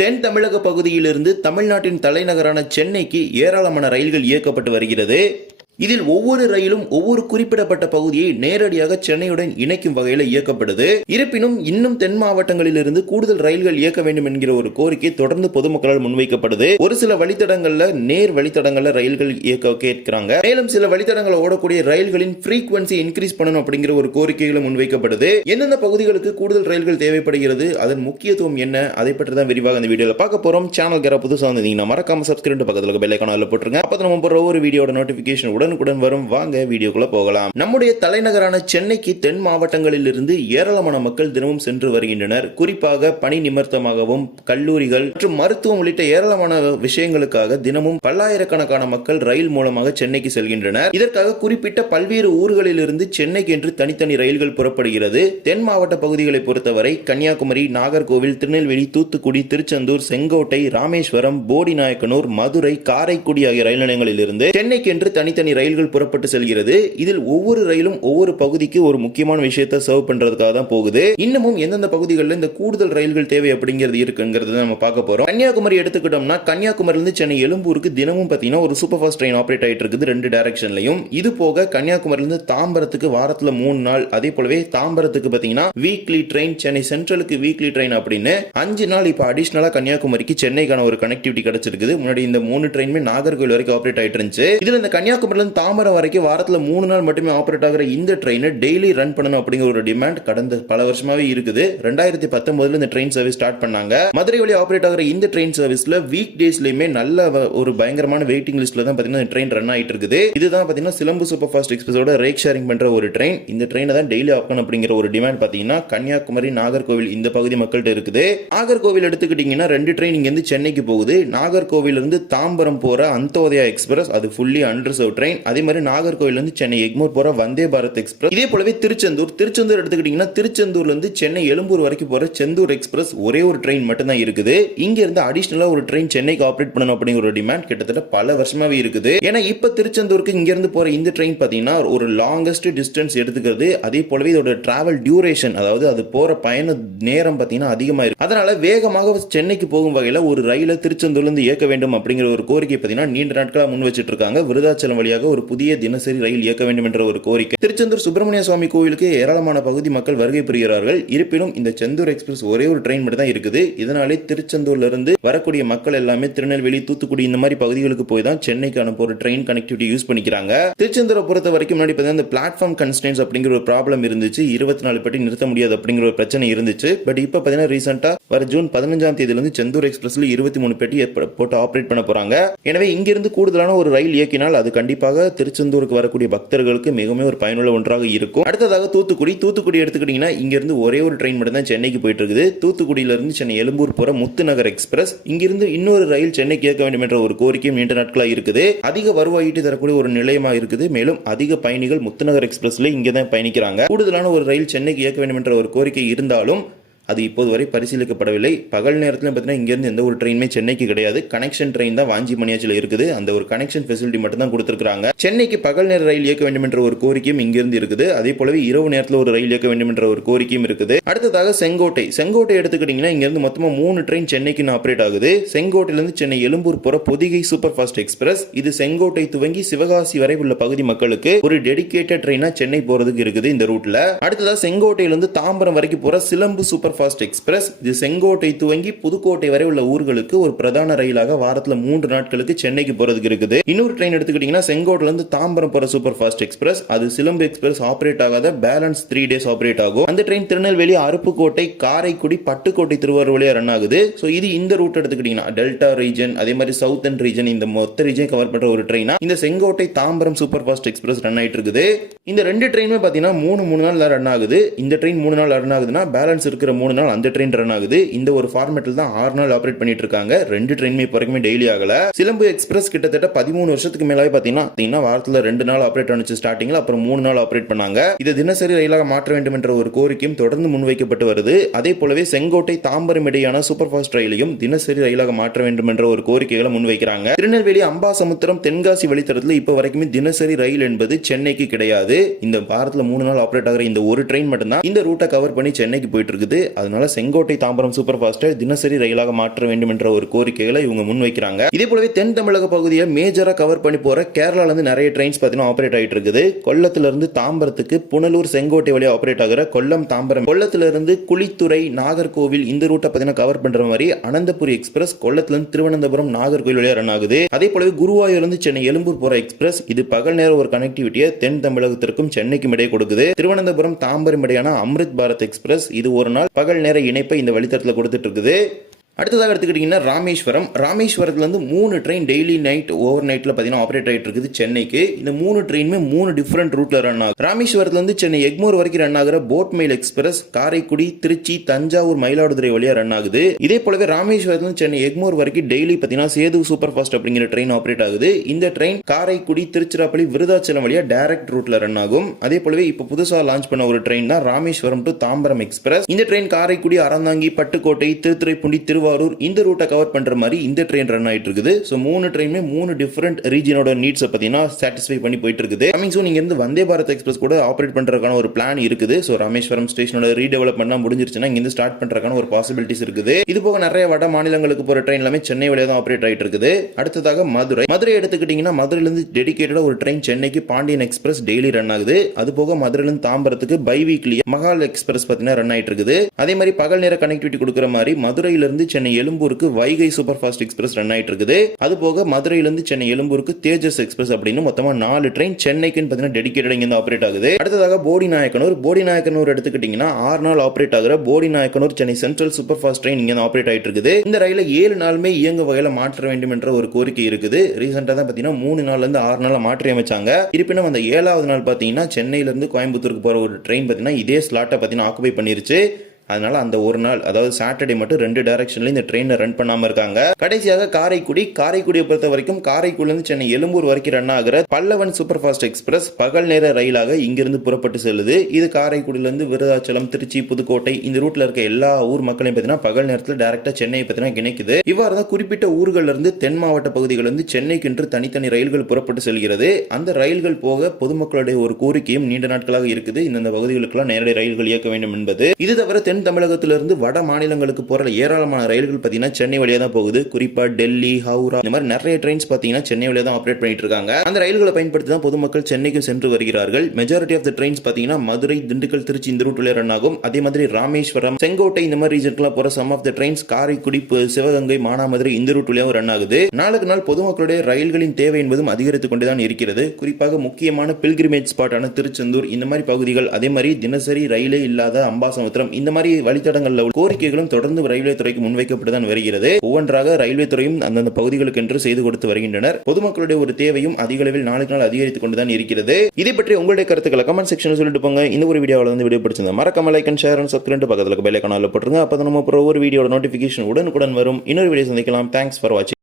தென் தமிழக பகுதியிலிருந்து தமிழ்நாட்டின் தலைநகரான சென்னைக்கு ஏராளமான ரயில்கள் இயக்கப்பட்டு வருகிறது. இதில் ஒவ்வொரு ரயிலும் ஒவ்வொரு குறிப்பிடப்பட்ட பகுதியை நேரடியாக சென்னையுடன் இணைக்கும் வகையில் இயக்கப்படுது. இருப்பினும் இன்னும் தென் மாவட்டங்களிலிருந்து கூடுதல் ரயில்கள் இயக்க வேண்டும் என்கிற ஒரு கோரிக்கை தொடர்ந்து பொதுமக்களால் முன்வைக்கப்படுது. ஒரு சில வழித்தடங்கள்ல நேர் வழித்தடங்கள்ல ரயில்கள் இயக்க கேட்கிறாங்க. மேலும் சில வழித்தடங்களை ஓடக்கூடிய ரயில்களின் ஃப்ரீக்வன்சி இன்கிரீஸ் பண்ணணும் அப்படிங்கிற ஒரு கோரிக்கைகளும் முன்வைக்கப்படுது. எந்தெந்த பகுதிகளுக்கு கூடுதல் ரயில்கள் தேவைப்படுகிறது, அதன் முக்கியத்துவம் என்ன, அதை பற்றி தான் விரிவாக இந்த வீடியோல பார்க்க போறோம். சேனல் புதுசா வந்தீங்கன்னா மறக்காம சப்ஸ்கிரைப் பக்கத்துல பெல் ஐகானை போட்டுருங்க. அப்ப நம்ம போற ஒரு வீடியோட நோட்டிபிகேஷன் உடனுக்குடன் வரும். வாங்க வீடியோக்குள்ள போகலாம். நம்முடைய தலைநகரான சென்னைக்கு தென் மாவட்டங்களில் இருந்து ஏராளமான மக்கள் தினமும் சென்று வருகின்றனர். குறிப்பாக பணி நிமித்தமாகவும் கல்லூரிகள் மற்றும் மருத்துவம் உள்ளிட்ட ஏராளமான விஷயங்களுக்காக தினமும் பல்லாயிரக்கணக்கான மக்கள் ரயில் மூலமாக சென்னைக்கு செல்கின்றனர். இதற்காக குறிப்பிட்ட பல்வேறு ஊர்களில் இருந்து சென்னைக்கு என்று தனித்தனி ரயில்கள் புறப்படுகிறது. தென் மாவட்ட பகுதிகளை பொறுத்தவரை கன்னியாகுமரி, நாகர்கோவில், திருநெல்வேலி, தூத்துக்குடி, திருச்செந்தூர், செங்கோட்டை, ராமேஸ்வரம், போடிநாயக்கனூர், மதுரை, காரைக்குடி ஆகிய ரயில் நிலையங்களில் இருந்து சென்னைக்கு என்று தனித்தனி ரயில்கள் புறப்பட்டு செல்கிறது. இதில் ஒவ்வொரு ரயிலும் ஒவ்வொரு பகுதிக்கு ஒரு முக்கியமான விஷயத்தை சர்வ் பண்றதுக்காக தான் போகுது. இன்னமும் எந்தெந்த பகுதிகளில் இந்த கூடுதல் ரயில்கள் தேவை அப்படிங்கிறது இருக்குங்கிறது நம்ம பார்க்க போறோம். கன்னியாகுமரி எடுத்துக்கிட்டோம்னா கன்னியாகுமரியிலிருந்து சென்னை எழும்பூருக்கு தினமும் பார்த்தீங்கன்னா ஒரு சூப்பர் ஃபாஸ்ட் ட்ரெயின் ஆப்ரேட் ஆயிட்டு இருக்குது ரெண்டு டைரக்ஷன்லையும். இது போக கன்னியாகுமரியிலிருந்து தாம்பரத்துக்கு வாரத்துல 3 நாள், அதே போலவே தாம்பரத்துக்கு பார்த்தீங்கன்னா வீக்லி ட்ரெயின், சென்னை சென்ட்ரலுக்கு வீக்லி ட்ரெயின் அப்படின்னு 5 நாள் இப்ப அடிஷனலா கன்னியாகுமரிக்கு சென்னைக்கான ஒரு கனெக்டிவிட்டி கிடைச்சிருக்குது. முன்னாடி இந்த 3 ட்ரெயினுமே நாகர்கோவில் வரைக்கும் ஆப்ரேட் ஆயிட்டு இருந்துச்சு. இதுல இந்த கன்னியாகுமரியிலிருந்து தாம்பரம் வரைக்கும் வாரத்துல 3 நாள் மட்டுமே ஆப்ரேட் ஆகிற இந்த ட்ரெயினை டெய்லி ரன் பண்ணணும் அப்படிங்கிற ஒரு டிமாண்ட் கடந்த பல வருஷமாவே இருக்குது. 2019 இந்த ட்ரெயின் சர்வீஸ் ஸ்டார்ட் பண்ணாங்க. மதுரை வழி ஆப்ரேட் ஆகிற இந்த ட்ரெயின் சர்வீஸ்ல வீக் டேஸ்லயுமே நல்ல ஒரு பயங்கரமான வெயிட்டிங் லிஸ்ட்ல தான் பாத்தீங்கன்னா ட்ரெயின் ரன் ஆயிட்டு இருக்குது. இதுதான் பாத்தீங்கன்னா சிலம்பு சூப்பர் ஃபாஸ்ட் எக்ஸ்பிரஸோட ரேக் ஷேரிங் பண்ற ஒரு ட்ரெயின். இந்த ட்ரெயினை தான் டெய்லி ஆப்கணும் அப்படிங்கிற ஒரு டிமாண்ட் பாத்தீங்கன்னா கன்னியாகுமரி, நாகர்கோவில் இந்த பகுதி மக்கள்கிட்ட இருக்குது. நாகர்கோவில் எடுத்துக்கிட்டீங்கன்னா 2 ட்ரெயின் இங்க இருந்து சென்னைக்கு போகுது. நாகர்கோவில் இருந்து தாம்பரம் போற அந்தோதயா எக்ஸ்பிரஸ், அது ஃபுல்லி அன்ரிசர்வ் ட்ரெயின். அதே மாதிரி நாகர்கோவில் இருந்து சென்னை எக்மோர் போற வந்தே பாரத் எக்ஸ்பிரஸ். இதே போலவே திருச்செந்தூர் எடுத்துக்கிட்டீங்கன்னா திருச்செந்தூர்ல இருந்து சென்னை எழும்பூர் வரைக்கும் போற செந்தூர் எக்ஸ்பிரஸ் ஒரே ஒரு ட்ரெயின் மட்டும் தான் இருக்குது. இங்க இருந்து அடிஷனலா ஒரு ட்ரெயின் சென்னைக்கு ஆப்ரேட் பண்ணணும் அப்படிங்கிற ஒரு டிமாண்ட் கிட்டத்தட்ட பல வருஷமாவே இருக்குது. ஏன்னா இப்ப திருச்செந்தூருக்கு இங்க இருந்து போற இந்த ட்ரெயின் பாத்தீங்கன்னா ஒரு லாங்கஸ்ட் டிஸ்டன்ஸ் எடுத்துக்கிறது. அதே போலவே இதோட டிராவல் டியூரேஷன், அதாவது அது போற பயண நேரம் பாத்தீங்கன்னா அதிகமா இருக்கு. அதனால வேகமாக சென்னைக்கு போகும் வகையில ஒரு ரயில திருச்செந்தூர்ல இருந்து இயக்க வேண்டும் அப்படிங்கிற ஒரு கோரிக்கை பாத்தீங்கன்னா நீண்ட நாட்களா முன் வச்சிட்டு இருக்காங்க. விருதாச்சலம் வழியாக ஒரு புதிய தினசரி ரயில் இயக்க வேண்டும் என்ற ஒரு கோரிக்கை. திருச்செந்தூர் சுப்பிரமணிய சுவாமி கோவிலுக்கு ஏராளமான பகுதி மக்கள் வருகை புரிகிறார்கள். இருப்பினும் இந்த செந்தூர் எக்ஸ்பிரஸ் ஒரே ஒரு ட்ரெயின் மட்டும் தான் இருக்குது. இதனாலே திருச்செந்தூர்ல இருந்து வரக்கூடிய மக்கள் எல்லாமே திருநெல்வேலி, தூத்துக்குடி இந்த மாதிரி பகுதிகளுக்கு போய் தான் சென்னைக்கான ஒரு ட்ரெயின் கனெக்டிவிட்டி யூஸ் பண்ணிக்கிறாங்க. திருச்செந்தூரை பொறுத்த வரைக்கும் முன்னாடி பார்த்தீங்கன்னா பிளாட்ஃபார்ம் கன்ஸ்டன்ட்ஸ் அப்படிங்கிற ஒரு ப்ராப்ளம் இருந்துச்சு. 24 பெட்டி நிறுத்த முடியாது அப்படிங்கிற ஒரு பிரச்சனை இருந்துச்சு. பட் இப்ப பார்த்தீங்கன்னா ரீசெண்டா வர ஜூன் 15ஆம் தேதியிலிருந்து செந்தூர் எக்ஸ்பிரஸ்ல 23 பெட்டி போட்டு ஆப்ரேட் பண்ண போறாங்க. எனவே இங்கிருந்து கூடுதலான ஒரு ரயில் இயக்கினால் அது கண்டிப்பாக திருச்செந்தூருக்கு வரக்கூடிய பக்தர்களுக்கு மிகவும் ஒரு பயனுள்ள ஒன்றாக இருக்கும். அடுத்ததாக தூத்துக்குடி எடுத்துக்கிட்டீங்கன்னா இங்க இருந்து ஒரே ஒரு ட்ரெயின் மட்டும் தான் சென்னைக்கு போயிட்டு இருக்குது. தூத்துக்குடியில இருந்து சென்னை எழும்பூர் போற முத்துநகர் எக்ஸ்பிரஸ். இங்கிருந்து இன்னொரு ரயில் சென்னைக்கு இயக்க வேண்டும் என்ற ஒரு கோரிக்கையும் நீண்ட நாட்களாக இருக்குது. அதிக வருவாய் ஈட்டி தரக்கூடிய ஒரு நிலையமா இருக்குது. மேலும் அதிக பயணிகள் முத்துநகர் எக்ஸ்பிரஸ்ல இங்க தான் பயணிக்கிறாங்க. கூடுதலான ஒரு ரயில் சென்னைக்கு இயக்க வேண்டும் என்ற ஒரு கோரிக்கை இருந்தாலும் அது இப்போது வரை பரிசீலிக்கப்படவில்லை. பகல் நேரத்தில் பார்த்தீங்கன்னா இங்கிருந்து எந்த ஒரு ட்ரெயினுமே சென்னைக்கு கிடையாது. கனெக்ஷன் ட்ரெயின் தான் வாஞ்சி மணியாச்சில் இருக்குது. அந்த ஒரு கனெக்ஷன் ஃபெசிலிட்டி மட்டும் தான் கொடுத்திருக்காங்க. சென்னைக்கு பகல் நேர ரயில் இயக்க வேண்டும் என்ற ஒரு கோரிக்கையும் இங்கிருந்து இருக்குது. அதே போலவே இரவு நேரத்தில் ஒரு ரயில் இயக்க வேண்டும் என்ற ஒரு கோரிக்கையும் இருக்குது. அடுத்ததாக செங்கோட்டை எடுத்துக்கிட்டீங்கன்னா இங்கிருந்து மொத்தமா 3 ட்ரெயின் சென்னைக்கு ஆப்ரேட் ஆகுது. செங்கோட்டையிலிருந்து சென்னை எழும்பூர் போற பொதிகை சூப்பர் ஃபாஸ்ட் எக்ஸ்பிரஸ். இது செங்கோட்டை துவங்கி சிவகாசி வரை உள்ள பகுதி மக்களுக்கு ஒரு டெடிகேட்டட் ட்ரெயினா சென்னை போறதுக்கு இருக்குது இந்த ரூட்ல. அடுத்ததாக செங்கோட்டையிலிருந்து தாம்பரம் வரைக்கும் போற சிலம்பு சூப்பர் ஃபாஸ்ட் எக்ஸ்பிரஸ். இது செங்கோட்டை துவங்கி புதுக்கோட்டை வரை உள்ள ஊர்களுக்கு ஒரு பிரதான ரயிலாக வாரத்துல 3 நாட்களுக்கு சென்னைக்கு போறதுக்கு இருக்குது. இன்னொரு ட்ரெயின் எடுத்துக்கிட்டீங்கன்னா செங்கோட்டையில இருந்து தாம்பரம் போற சூப்பர் ஃபாஸ்ட் எக்ஸ்பிரஸ். அது சிலம்பு எக்ஸ்பிரஸ் ஆப்ரேட் ஆகாத பேலன்ஸ் 3 டேஸ் ஆப்ரேட் ஆகும். அந்த ட்ரெயின் திருநெல்வேலி, அருப்புக்கோட்டை, காரைக்குடி, பட்டுக்கோட்டை, திருவாரூர் வழியா ரன் ஆகுது. சோ இது இந்த ரூட் எடுத்துக்கிட்டீங்கன்னா டெல்டா ரீஜன், அதே மாதிரி சவுத்தன் ரீஜன், இந்த மொத்த ரீஜன் கவர் பண்ற ஒரு ட்ரெயினா இந்த Sengottai Tambaram super fast express run ஆயிட்டு இருக்குது. இந்த 2 ட்ரெயினுமே பாத்தீங்கன்னா 3 நாள் ரன் ஆகுது. இந்த ட்ரெயின் 3 நாள் ரன் ஆகுதுன்னா பேலன்ஸ் இருக்கிற 3 நாள் அந்த ட்ரெயின் ரன் ஆகுது. இந்த ஒரு ஃபார்மேட்டில் தான் 6 நாள் ஆப்ரேட் பண்ணிட்டு இருக்காங்க. 2 ட்ரெயினுமே இப்போ வரைக்கும் டெய்லி ஆகல. சிலம்பு எக்ஸ்பிரஸ் கிட்டத்தட்ட 13 வருஷத்துக்கு மேலாவே பாத்தீங்கன்னா வாரத்துல 2 நாள் ஆப்ரேட் ஆனிச்சு ஸ்டார்டிங்ல, அப்புறம் 3 நாள் ஆப்ரேட் பண்ணாங்க. இது தினசரி ரயிலாக மாற்ற வேண்டும் என்ற ஒரு கோரிக்கையும் தொடர்ந்து முன்வைக்கப்பட்டு வருது. அதே போலவே செங்கோட்டை தாம்பரம் இடையான சூப்பர் ஃபாஸ்ட் ரயிலையும் தினசரி ரயிலாக மாற்ற வேண்டும் என்ற ஒரு கோரிக்கைகளை முன்வைக்கிறாங்க. திருநெல்வேலி, அம்பாசமுத்திரம், தென்காசி வழித்தடத்தில் இப்ப வரைக்கும் தினசரி ரயில் என்பது சென்னைக்கு கிடையாது. இந்த வாரத்துல 3 நாள் ஆப்ரேட் ஆகிற இந்த ஒரு ட்ரெயின் மட்டும் தான் இந்த ரூட்டை கவர் பண்ணி சென்னைக்கு போயிட்டு இருக்குது. அதனால செங்கோட்டை தாம்பரம் சூப்பர் ஃபாஸ்ட்டை தினசரி ரயிலாக மாற்ற வேண்டும் என்ற ஒரு கோரிக்கைகளை இவங்க முன்வைக்கிறாங்க. இதே போலவே தென் தமிழக பகுதியை மேஜரா கவர் பண்ணி போற கேரளால இருந்து நிறைய ட்ரெயின்ஸ் பார்த்தீங்கன்னா ஆப்ரேட் ஆகிட்டு இருக்குது. கொல்லத்திலிருந்து தாம்பரத்துக்கு புனலூர் செங்கோட்டை வழியாக ஆப்ரேட் ஆகிற கொல்லம் தாம்பரம், கொல்லத்திலிருந்து குளித்துறை நாகர்கோவில் இந்த ரூட்டை பார்த்தீங்கன்னா கவர் பண்ற மாதிரி அனந்தபுரி எக்ஸ்பிரஸ் கொல்லத்திலிருந்து திருவனந்தபுரம் நாகர்கோவில் வழியாக ரன் ஆகுது. அதே போலவே குருவாயூர்லேருந்து சென்னை எழும்பூர் போற எக்ஸ்பிரஸ் இது பகல் நேர ஒரு கனெக்டிவிட்டியை தென் தமிழகத்திற்கும் சென்னைக்கும் இடையே கொடுக்குது. திருவனந்தபுரம் தாம்பரம் இடையான அம்ரித் பாரத் எக்ஸ்பிரஸ் இது ஒரு நாள் பகல் நேர இணைப்பை இந்த வழித்தடத்தில் கொடுத்துட்டு இருக்குது. அடுத்ததாக எடுத்துக்கிட்டீங்கன்னா ராமேஸ்வரத்துலேருந்து 3 ட்ரெயின் டெய்லி நைட் ஓவர் நைட்டில் பார்த்தீங்கன்னா ஆப்ரேட் ஆகிட்டு இருக்குது சென்னைக்கு. இந்த 3 ட்ரெயினுமே 3 டிஃப்ரெண்ட் ரூட்டில் ரன் ஆகும். ராமேஸ்வரத்துலேருந்து சென்னை எக்மோர் வரைக்கும் ரன் ஆகிற Boat Mail Express Karaikudi, Trichy, Thanjavur, Mayiladuthurai வழியாக ரன் ஆகுது. இதே போலவே ராமேஸ்வரத்துலேருந்து சென்னை எக்மோர் வரைக்கும் டெய்லி பார்த்தீங்கன்னா சேது சூப்பர் ஃபாஸ்ட் அப்படிங்கிற ட்ரெயின் ஆப்ரேட் ஆகுது. இந்த ட்ரெயின் காரைக்குடி, திருச்சிராப்பள்ளி, விருதாச்சலம் வழியாக டைரக்ட் ரூட்டில் ரன் ஆகும். அதே போலவே இப்போ புதுசாக லான்ச் பண்ண ஒரு ட்ரெயின் தான் ராமேஸ்வரம் டு தாம்பரம் எக்ஸ்பிரஸ். இந்த ட்ரெயின் காரைக்குடி, அறந்தாங்கி, பட்டுக்கோட்டை, திருத்துறைப்பூண்டி, திருவாரூர் இந்த ரூட்டை கவர் பண்ற மாதிரி இந்த ட்ரெயின் ரன் ஆயிட்டு இருக்குது. சோ 3 ட்ரெயினுமே 3 டிஃபரெண்ட் ரீஜனோட நீட்ஸ் பார்த்தீங்கன்னா சாட்டிஸ்ஃபை பண்ணி போயிட்டு இருக்குது. கமிங் சூன் இங்க இருந்து வந்தே பாரத் எக்ஸ்பிரஸ் கூட ஆப்ரேட் பண்றதுக்கான ஒரு பிளான் இருக்குது. சோ ராமேஸ்வரம் ஸ்டேஷனோட ரீடெவலப்மெண்ட் முடிஞ்சிருச்சுன்னா இங்க இருந்து ஸ்டார்ட் பண்றதுக்கான ஒரு பாசிபிலிட்டிஸ் இருக்குது. இது போக நிறைய வட மாநிலங்களுக்கு போற ட்ரெயின் எல்லாமே சென்னை வழியா தான் ஆப்ரேட் ஆயிட்டு இருக்குது. அடுத்ததாக மதுரை எடுத்துக்கிட்டீங்கன்னா மதுரையில இருந்து டெடிகேட்டடா ஒரு ட்ரெயின் சென்னைக்கு பாண்டியன் எக்ஸ்பிரஸ் டெய்லி ரன் ஆகுது. அது போக மதுரையில இருந்து தாம்பரத்துக்கு பை வீக்லி மகால் எக்ஸ்பிரஸ் பார்த்தீங்கன்னா ரன் ஆயிட்டு இருக்குது. அதே மாதிரி பகல் நேர கனெக்டிவிட்டி கொடுக்குற மாதிரி மதுரையிலிருந்து சென்னை எழும்பூருக்கு Vaigai super fast express run ஆயிட்டு இருக்குது. அது போக மதுரையிலிருந்து சென்னை எழும்பூருக்கு தேஜஸ் எக்ஸ்பிரஸ் அப்படின்னு மொத்தமா 4 ட்ரெயின் சென்னைக்கு பார்த்தீங்கன்னா டெடிகேட்டட் இங்க ஆப்ரேட் ஆகுது. அடுத்ததாக போடி நாயக்கனூர் எடுத்துக்கிட்டீங்கன்னா 6 நாள் ஆப்ரேட் ஆகிற Bodi Nayakkanur Chennai central super fast train இங்க ஆப்ரேட் ஆயிட்டு இருக்குது. இந்த ரயில 7 நாளுமே இயங்க வகையில மாற்ற வேண்டும் என்ற ஒரு கோரிக்கை இருக்குது. ரீசெண்டா தான் பார்த்தீங்கன்னா 3 நாள்ல இருந்து 6 நாள் மாற்றி அமைச்சாங்க. இருப்பினும் அந்த 7வது நாள் பார்த்தீங்கன்னா சென்னையில இருந்து கோயம்புத்தூருக்கு போற ஒரு ட்ரெயின் பார்த்தீங்கன்னா இதே ஸ்லாட்டை பார்த்தீங்கன்னா ஆக்குபை பண்ணிருச்சு. அதனால அந்த ஒரு நாள் அதாவது சாட்டர்டே மட்டும் 2 டைரக்ஷன்ல இந்த ட்ரெயினை ரன் பண்ணாம இருக்காங்க. கடைசியாக காரைக்குடியை பொறுத்த வரைக்கும் காரைக்குடியிலிருந்து சென்னை எழும்பூர் வரைக்கும் ரன் ஆகிற பல்லவன் சூப்பர் ஃபாஸ்ட் எக்ஸ்பிரஸ் பகல் நேர ரயிலாக இங்கிருந்து புறப்பட்டு செல்லுது. இது காரைக்குடியிலிருந்து விருதாச்சலம், திருச்சி, புதுக்கோட்டை இந்த ரூட்ல இருக்க எல்லா ஊர் மக்களையும் பார்த்தீங்கன்னா பகல் நேரத்தில் டைரக்டா சென்னை பார்த்தீங்கன்னா இணைக்குது. இவ்வாறு தான் குறிப்பிட்ட ஊர்கள்ல இருந்து தென் மாவட்ட பகுதிகளிலிருந்து சென்னைக்கு என்று தனித்தனி ரயில்கள் புறப்பட்டு செல்கிறது. அந்த ரயில்கள் போக பொதுமக்களுடைய ஒரு கோரிக்கையும் நீண்ட நாட்களாக இருக்குது. இந்த பகுதிகளுக்கெல்லாம் நேரடி ரயில்கள் இயக்க வேண்டும் என்பது. இது தவிர தென் தமிழகத்திலிருந்து வட மாநிலங்களுக்கு போற ஏராளமான ரயில்கள் பார்த்தீங்கன்னா சென்னை வழியா தான் போகுது. குறிப்பா டெல்லி, ஹவுரா இந்த மாதிரி நிறைய ட்ரெயின்ஸ் பார்த்தீங்கன்னா சென்னை வழியா தான் ஆப்ரேட் பண்ணிட்டு இருக்காங்க. அந்த ரயில்களை பயன்படுத்தி தான் பொதுமக்கள் சென்னைக்கு சென்று வருகிறார்கள். மெஜாரிட்டி ஆஃப் த ட்ரெயின்ஸ் பார்த்தீங்கன்னா மதுரை, திண்டுக்கல், திருச்சி இந்த ரூட்ல ரன் ஆகும். அதே மாதிரி ராமேஸ்வரம், செங்கோட்டை இந்த மாதிரி ரீஜனுக்குலாம் போற some of the trains Karaikudi, Sivaganga, Manamadurai இந்த ரூட் வழியாக ரன் ஆகுது. நாளுக்கு நாள் பொதுமக்களுடைய ரயில்களின் தேவை என்பதும் அதிகரித்துக் கொண்டுதான் இருக்கிறது. குறிப்பாக முக்கியமான பில்கிரிமேஜ் ஸ்பாட்டான திருச்செந்தூர் இந்த மாதிரி பகுதிகள், அதே மாதிரி தினசரி ரயிலே இல்லாத அம்பாசமுத்திரம் இந்த மாதிரி வழித்தடங்கள்ல கோரிக்கைகளும் தொடர்ந்து ரயில்வே துறைக்கு முன்வைக்கப்பட்டுதான் வருகிறது. ஒவ்வொன்றாக ரயில்வே துறையும் அந்தந்த பகுதிகளுக்கு என்று செய்து கொடுத்து வருகின்றனர். பொதுமக்களுடைய ஒரு தேவையும் அதிக அளவில் நாளுக்கு நாள் அதிகரித்துக் கொண்டுதான் இருக்கிறது. இதை பற்றி உங்களுடைய கருத்துக்களை கமெண்ட் செக்ஷன்ல சொல்லிட்டு போங்க. இந்த ஒரு வீடியோவில் வீடியோ பிடிச்சிருந்தா மறக்காம like and share and subscribe பக்கத்துல பெல் ஐகானை போட்டுருங்க. அப்பதான் நம்ம ஒரு வீடியோட நோட்டிபிகேஷன் உடனுக்குடன் வரும். இன்னொரு வீடியோ சந்திக்கலாம். தேங்க்ஸ் ஃபார் வாட்சிங்.